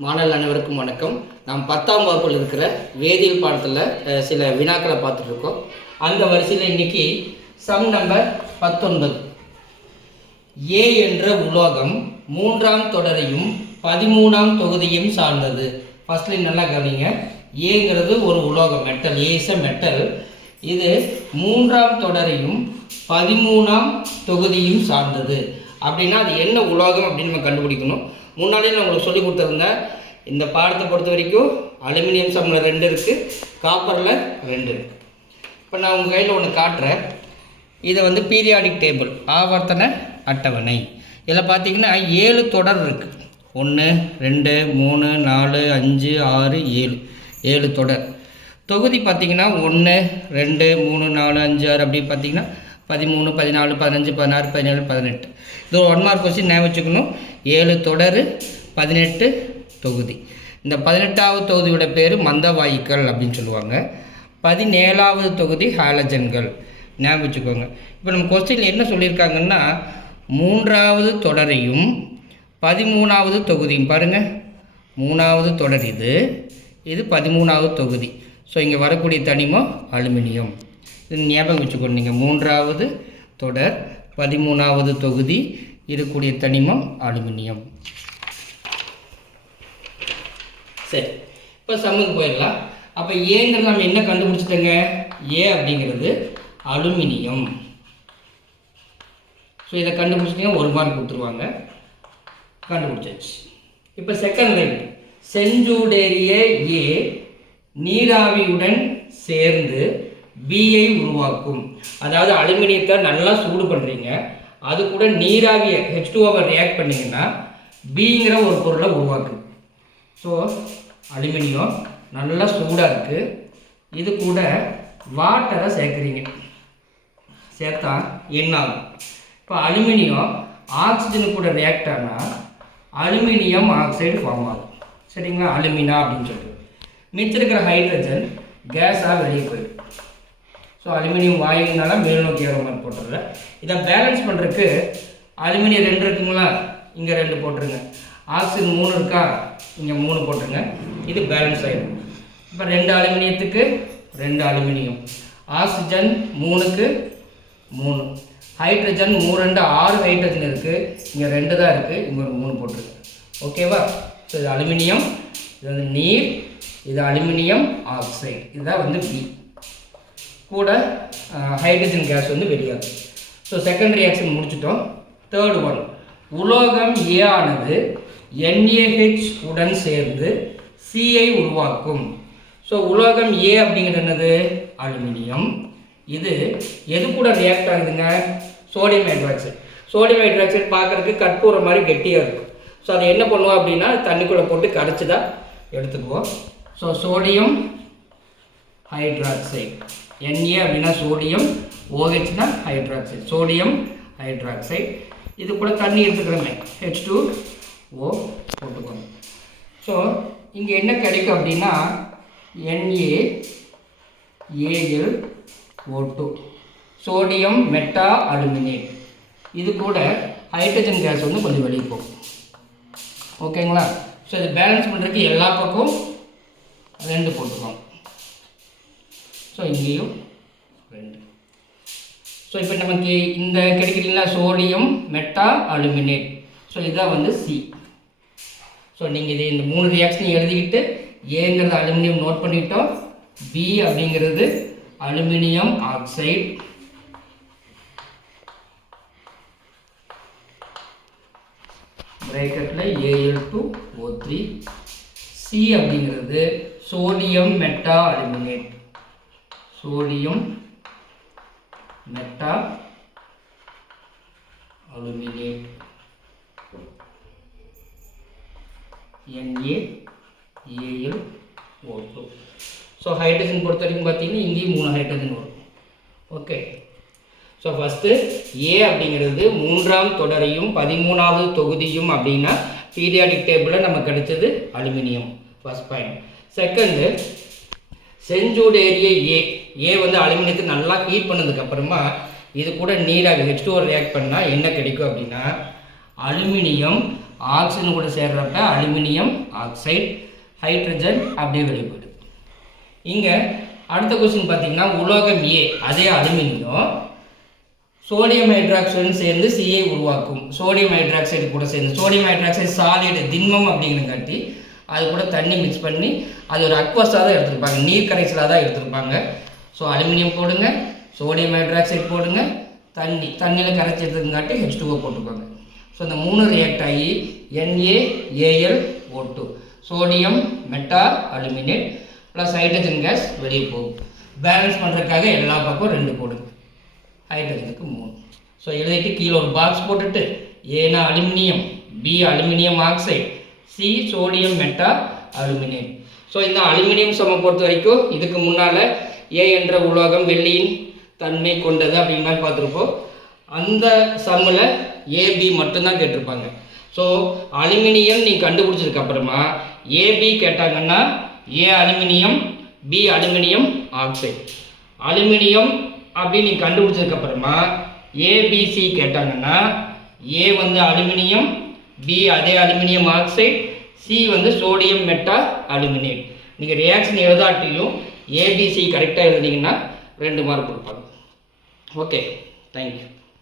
மாணவர்கள் அனைவருக்கும் வணக்கம். நாம் 10ஆம் வகுப்பில் இருக்கிற வேதியியல் பாடத்தில் சில வினாக்களை பார்த்துட்ருக்கோம். அந்த வரிசையில் இன்றைக்கி சம் நம்பர் 19. ஏ என்ற உலோகம் 3ஆம் தொடரையும் 13ஆம் தொகுதியும் சார்ந்தது. ஃபர்ஸ்ட்லி நல்லா கவனிங்க. ஏங்கிறது ஒரு உலோகம், metal. A is a metal. இது 3ஆம் தொடரையும் 13ஆம் தொகுதியும் சார்ந்தது. அப்படின்னா அது என்ன உலோகம் அப்படின்னு நம்ம கண்டுபிடிக்கணும். முன்னாடியே நான் உங்களுக்கு சொல்லி கொடுத்துருந்தேன். இந்த பாடத்தை பொறுத்த வரைக்கும் அலுமினியம் சம்மில் 2 இருக்குது, காப்பரில் 2 இருக்குது. இப்போ நான் உங்கள் கையில் ஒன்று காட்டுறேன். இதை பீரியாடிக் டேபிள், ஆவர்த்தன அட்டவணை. இதில் பார்த்தீங்கன்னா 7 தொடர் இருக்குது. 1 2 3 4 5 6 7 7 தொடர். தொகுதி பார்த்திங்கன்னா 1 2 3 4 5 6 அப்படி பார்த்திங்கன்னா 13 14 15 16 17 18. இது ஒரு 1 மார்க் கொஸ்டின் ஞாபகம் வச்சுக்கணும். 7 தொடர் 18 தொகுதி. இந்த 18வது தொகுதியோட பேர் மந்தவாயுக்கள் அப்படின்னு சொல்லுவாங்க. 17வது தொகுதி ஹாலஜன்கள். ஞாபகம் வச்சுக்கோங்க. இப்போ நம்ம கொஸ்டினில் என்ன சொல்லியிருக்காங்கன்னா 3வது தொடரையும் 13வது தொகுதியும் பாருங்கள். 3வது தொடர் இது 13வது தொகுதி. ஸோ இங்கே வரக்கூடிய தனிமம் அலுமினியம். இது ஞாபகம் வச்சுக்கணும். நீங்கள் 3வது தொடர் 13வது தொகுதி இருக்கக்கூடிய தனிமம் அலுமினியம். சரி, இப்போ சம்முக்கு போயிடலாம். அப்போ ஏங்கிறது நம்ம என்ன கண்டுபிடிச்சிட்டோங்க? ஏ அப்படிங்கிறது அலுமினியம். ஸோ இதை கண்டுபிடிச்சிட்டிங்கன்னா 1 மார்க் கொடுத்துருவாங்க. கண்டுபிடிச்சாச்சு. இப்போ செகண்ட் லைன், செஞ்சூடேறிய ஏ நீராவியுடன் சேர்ந்து பியை உருவாக்கும். அதாவது அலுமினியத்தை நல்லா சூடு பண்ணுறீங்க, அது கூட நீராவியை H2O ரியாக்ட் பண்ணிங்கன்னா பிங்கிற ஒரு பொருளை உருவாக்குது. ஸோ அலுமினியம் நல்லா சூடாக இருக்குது. இது கூட வாட்டரை சேர்க்குறீங்க. சேர்த்தா என்ன ஆகும்? இப்போ அலுமினியம் ஆக்சிஜனு கூட ரியாக்ட் ஆனால் அலுமினியம் ஆக்சைடு ஃபார்ம் ஆகும். சரிங்களா? அலுமினா அப்படின்னு சொல்லிட்டு மிச்சம் இருக்கிற ஹைட்ரஜன் கேஸாக வெளியே போயிடும். ஸோ அலுமினியம் வாயுனால மேல் நோக்கி ஏற மாதிரி போட்டுருங்க. இதை பேலன்ஸ் பண்ணுறதுக்கு அலுமினியம் 2 இருக்குங்களா, இங்கே 2 போட்டுருங்க. ஆக்சிஜன் 3 இருக்கா, இங்கே 3 போட்டுருங்க. இது பேலன்ஸ் ஆகிடும். இப்போ 2 அலுமினியத்துக்கு 2 அலுமினியம், ஆக்சிஜன் 3க்கு 3, ஹைட்ரஜன் 3 2 6 ஹைட்ரஜன் இருக்குது, இங்கே 2 தான் இருக்குது, இங்கே ஒரு 3 போட்டுருக்கு. ஓகேவா? ஸோ இது அலுமினியம், இது நீர், இது அலுமினியம் ஆக்சைடு. இதுதான் பி. கூட ஹைட்ரஜன் கேஸ் வெளியாகுது. ஸோ செகண்ட் ரியாக்ஷன் முடிச்சிட்டோம். தேர்ட் ஒன், உலோகம் ஏ ஆனது NaH உடன் சேர்ந்து சியை உருவாக்கும். ஸோ உலோகம் ஏ அப்படிங்கிறது என்னது? அலுமினியம். இது எது கூட ரியாக்ட் ஆகுதுங்க? Sodium hydroxide. சோடியம் ஹைட்ராக்சைடு பார்க்குறதுக்கு கற்பூரம் மாதிரி கெட்டியாக இருக்கும். ஸோ அதை என்ன பண்ணுவோம் அப்படின்னா தண்ணிக்குள்ளே போட்டு கரைச்சி தான் எடுத்துக்குவோம். ஸோ சோடியம் ஹைட்ராக்சைடு, Na அப்படின்னா சோடியம், OHனா ஹைட்ராக்சைடு, சோடியம் ஹைட்ராக்சைடு. இது கூட தண்ணி எடுத்துக்கிறோமே, H2O போட்டுக்கோங்க. ஸோ இங்கே என்ன கிடைக்கும் அப்படின்னா NaAlO2, சோடியம் மெட்டா அலுமினேட். இது கூட ஹைட்ரஜன் கேஸ் கொஞ்சம் வெளியே போகும். ஓகேங்களா? ஸோ இது பேலன்ஸ் பண்ணுறதுக்கு எல்லா பக்கம் 2 போட்டுக்கோங்க. ஸோ இங்கேயும் 2. ஸோ இப்போ நமக்கு இந்த கிடைக்கிறீங்களா சோடியம் மெட்டா அலுமினேட். ஸோ இதுதான் சி. ஸோ நீங்கள் இது இந்த 3 ரியாக்ஷன் எழுதிக்கிட்டு ஏங்கிறது அலுமினியம் நோட் பண்ணிட்டோம், பி அப்படிங்கிறது அலுமினியம் ஆக்சைடு, பிரேக்கெட்டில் Al2O3, சி அப்படிங்கிறது sodium meta aluminate, sodium meta aluminate, NaAlO2. So hydrogen பொறுத்த வரைக்கும் பார்த்தீங்கன்னா இங்கேயும் 3 ஹைட்ரஜன் வரும். ஓகே. ஸோ ஃபஸ்ட்டு ஏ அப்படிங்கிறது 3ஆம் தொடரையும் 13வது தொகுதியும் அப்படின்னா பீரியாடிக் டேபிளில் நமக்கு கிடைச்சது அலுமினியம். First point. செகண்டு, செஞ்சூடேறிய ஏ அலுமினியத்தை நல்லா ஹீட் பண்ணதுக்கப்புறமா இது கூட நீராவி H2O ரியாக்ட் பண்ணால் என்ன கிடைக்கும் அப்படின்னா அலுமினியம் ஆக்சிஜன் கூட சேர்றப்ப அலுமினியம் ஆக்சைடு, ஹைட்ரஜன் அப்படியே வெளியே போயிடுது. இங்கே அடுத்த கொஸ்டின் பார்த்தீங்கன்னா உலோகம் ஏ அதே அலுமினியம் சோடியம் ஹைட்ராக்சைடு சேர்ந்து சிஐ உருவாக்கும். சோடியம் ஹைட்ராக்சைடு கூட சேர்ந்து, சோடியம் ஹைட்ராக்சைடு சாலிடு திண்மம் அப்படிங்கிறங்காட்டி அது கூட தண்ணி மிக்ஸ் பண்ணி அது ஒரு அக்வஸாக தான் எடுத்துருப்பாங்க, நீர் கரைசலாக தான் எடுத்துருப்பாங்க. ஸோ அலுமினியம் போடுங்க, சோடியம் ஹைட்ராக்சைடு போடுங்க, தண்ணியில் கரைச்சி எடுத்துக்காட்டி H2O போட்டுக்கோங்க. ஸோ இந்த 3 ரியாக்ட் ஆகி NaAlO2 sodium meta aluminate plus hydrogen case வெளியே போகும். பேலன்ஸ் பண்ணுறதுக்காக எல்லா பக்கம் 2 போடுங்க, ஹைட்ரஜனுக்கு 3. ஸோ எழுதிட்டு கீழே ஒரு பாக்ஸ் போட்டுட்டு ஏனா aluminium, B aluminium oxide, C sodium meta aluminate. So இந்த அலுமினியம் சம பொறுத்த வரைக்கும் இதுக்கு முன்னால் ஏ என்ற உலோகம் வெள்ளியின் தன்மை கொண்டது அப்படிங்கிற மாதிரி பார்த்துருப்போம். அந்த சம்மில் ஏபி மட்டும்தான் கேட்டிருப்பாங்க. ஸோ அலுமினியம் நீ கண்டுபிடிச்சதுக்கப்புறமா ஏபி கேட்டாங்கன்னா A aluminium, B aluminium oxide. Aluminium அப்படின்னு நீ கண்டுபிடிச்சதுக்கப்புறமா ஏபிசி கேட்டாங்கன்னா ஏ வந்து அலுமினியம், பி அதே அலுமினியம் ஆக்சைடு, சி வந்து சோடியம் மெட்டா அலுமினேட். நீங்கள் ரியாக்ஷன் எழுதாட்டியும் ஏபிசி கரெக்டாக எழுதினீங்கன்னா 2 மார்க் கொடுப்பாங்க. Okay, thank you.